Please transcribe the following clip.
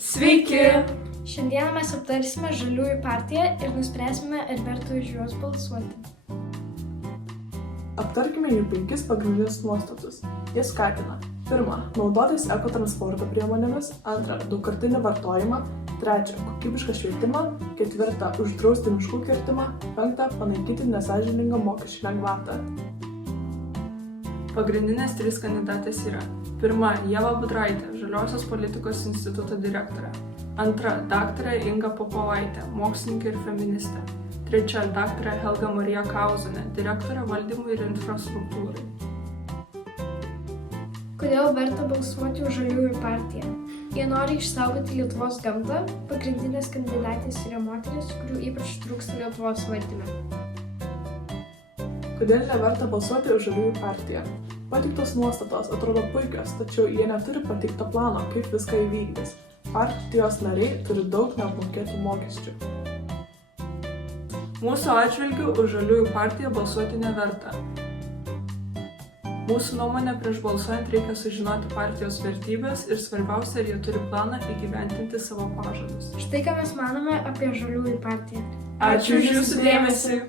Sveiki! Šiandieną mes aptarsime Žaliųjų partiją ir nuspręsime, ar verta už juos balsuoti. Aptarkime jų 5 pagrindinius nuostatus. Jie skatina: 1. Naudotis ekotransporto priemonėmis. 2. Daugkartinį vartojimą. 3. Kokybišką švietimą. 4. Uždrausti miškų kirtimą. 5. Panaikyti nesąžiningą mokesčių lengvatą. Pagrindinės 3 kandidatės yra: 1. Ieva Budraitė, Žaliosios politikos instituto direktorė. 2. Daktarė Inga Popovaitė, mokslininkė ir feministė. 3. Daktarė Helga Marija Kauzonė, direktorė valdymui ir infrastruktūrai. Kodėl verta balsuoti už Žaliųjų partiją? Jie nori išsaugoti Lietuvos gamtą, pagrindinės kandidatės yra moteris, kurių ypač trūksta Lietuvos valdyme. Kodėl neverta balsuoti už Žaliųjų partiją? Pateiktos nuostatos atrodo puikios, tačiau jie neturi pateikto plano, kaip viską įvykdys. Partijos nariai turi daug neapmokėtų mokesčių. Mūsų atžvilgiu už Žaliųjų partiją balsuoti neverta. Mūsų nuomonė, prieš balsuojant reikia sužinoti partijos vertybės ir svarbiausia, ar jie turi planą įgyventinti savo pažadus. Štai ką mes manome apie Žaliųjų partiją. Ačiū už jūsų dėmesį!